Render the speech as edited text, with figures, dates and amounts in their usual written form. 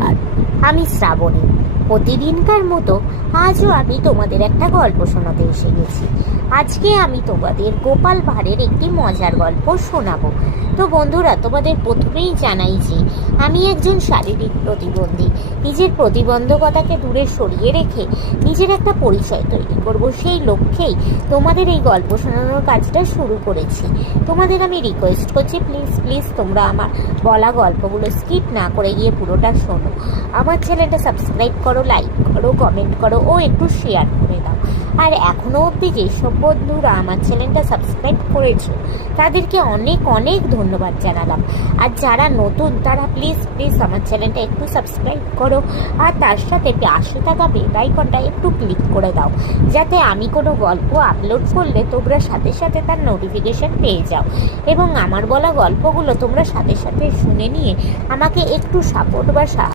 আর আমি শ্রাবণী। প্রতিদিনকার মতো আজও আমি তোমাদের একটা গল্প শোনাতে এসে গেছি। আজকে আমি তোমাদের গোপাল ভাঁড়ের একটি মজার গল্প শোনাবো। তো বন্ধুরা, তোমাদের প্রথমেই জানাই যে আমি একজন শারীরিক প্রতিবন্ধী। নিজের প্রতিবন্ধকতাকে দূরে সরিয়ে রেখে নিজের একটা পরিচয় তৈরি করব, সেই লক্ষ্যেই তোমাদের এই গল্প শোনানোর কাজটা শুরু করেছি। তোমাদের আমি রিকোয়েস্ট করছি, প্লিজ প্লিজ তোমরা আমার বলা গল্পগুলো স্কিপ না করে গিয়ে পুরোটা শোনো। আমার চ্যানেলটা সাবস্ক্রাইব করো, লাইক করো, কমেন্ট করো ও একটু শেয়ার করে দাও। আর এখনও অবধি যেসব বন্ধুরা আমার চ্যানেলটা সাবস্ক্রাইব করেছো তাদেরকে অনেক অনেক ধন্যবাদ জানালাম। আর যারা নতুন তারা প্লিজ প্লিজ আমার চ্যানেলটা একটু সাবস্ক্রাইব করো, আর তার সাথে পাশে থাকা বেল আইকনটা একটু ক্লিক করে দাও, যাতে আমি কোনো গল্প আপলোড করলে তোমরা সাথে সাথে তার নোটিফিকেশন পেয়ে যাও এবং আমার বলা গল্পগুলো তোমরা সাথে সাথে শুনে নিয়ে আমাকে একটু সাপোর্ট বা